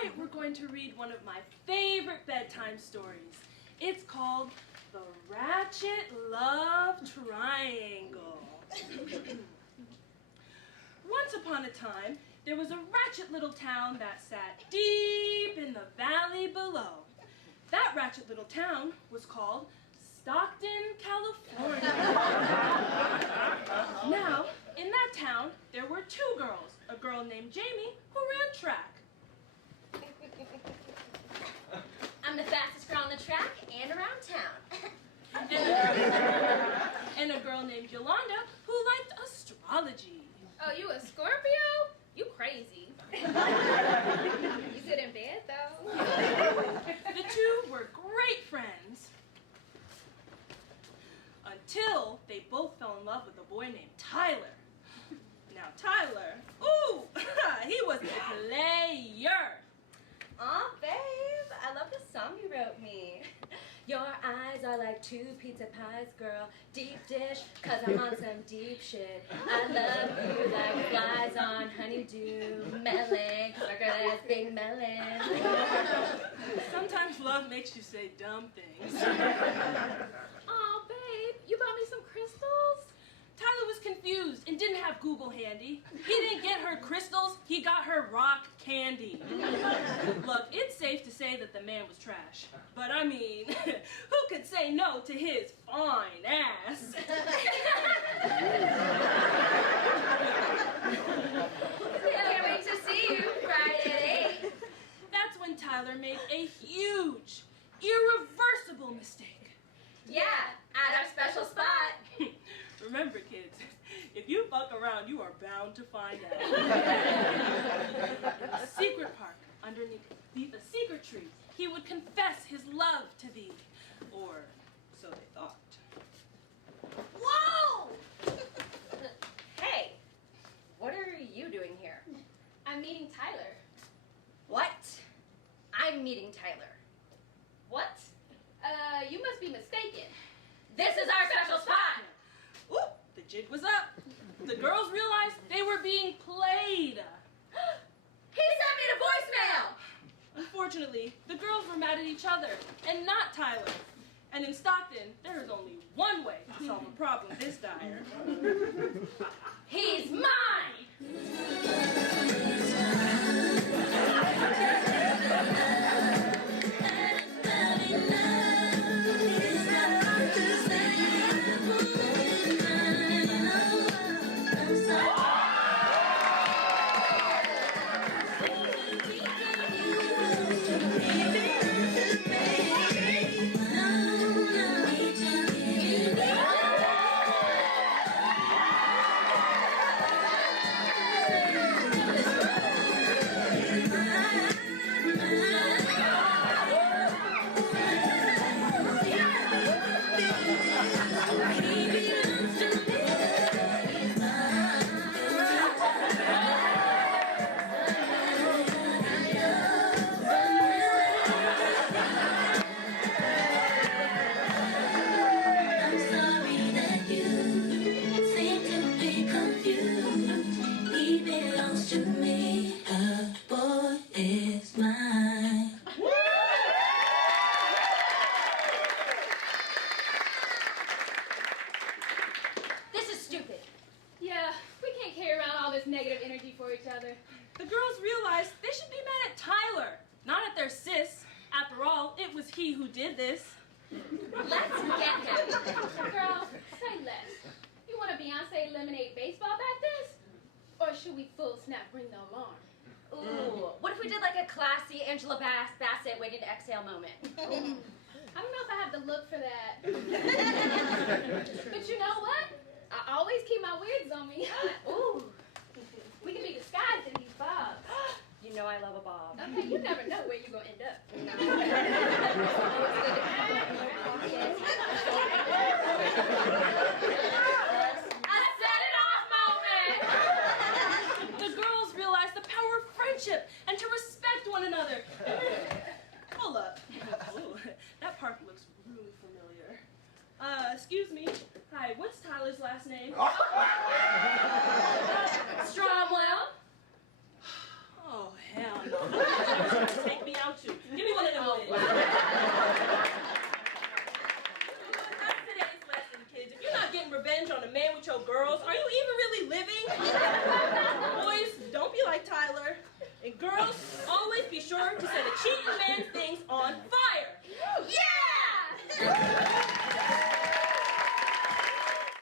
Tonight we're going to read one of my favorite bedtime stories. It's called The Ratchet Love Triangle. Once upon a time, there was a ratchet little town that sat deep in the valley below. That ratchet little town was called Stockton, California. Now, in that town, there were two girls, a girl named Jamie who ran track. I'm the fastest girl on the track and around town. and a girl named Yolanda who liked astrology. Oh, you a Scorpio? You crazy. You good in bed, though. The two were great friends until they both fell in love with a boy named Tyler. Now, Tyler, ooh, he was a player. Aw, babe, I love the song you wrote me. Your eyes are like two pizza pies, girl. Deep dish, 'cause I'm on some deep shit. I love you like flies on honeydew. Melon, 'cause our girl has big melon. Sometimes love makes you say dumb things. Aw, babe, you bought me some crystals? Tyler was confused and didn't have Google handy. He didn't get her crystals, he got her rock candy. Look, it's safe to say that the man was trash. But I mean, who could say no to his fine ass? Can't wait to see you Friday at 8. That's when Tyler made a huge, irreversible mistake. Yeah, at our special spot. Remember, kids, if you fuck around, you are bound to find out. In a secret park, underneath a secret tree, he would confess his love to thee. Or so they thought. Whoa! Hey, what are you doing here? I'm meeting Tyler. What? I'm meeting Tyler. What? You must be mistaken. This is our special spot! Ooh, the jig was up. The girls realized they were being played. He sent me the voicemail! Unfortunately, the girls were mad at each other, and not Tyler. And in Stockton, there is only one way to solve a problem this dire. He's mine! The girls realized they should be mad at Tyler, not at their sis. After all, it was he who did this. Let's get him. Girl, say less. You want a Beyonce Lemonade baseball bat this? Or should we full snap ring the alarm? Ooh, what if we did like a classy Angela Bassett waiting to exhale moment? I don't know if I have the look for that. But you know what? I always keep my wigs on me. Ooh. We can be disguised in these bobs. You know I love a bob. Okay, you never know where you're going to end up. A set it off moment! The girls realized the power of friendship and to respect one another. Hold up. Ooh, that park looks really familiar. Excuse me. Hi, what's Tyler's last name? Stromwell. Oh, hell no. macho girls. Are you even really living? Boys, don't be like Tyler. And girls, always be sure to set a cheating man's things on fire.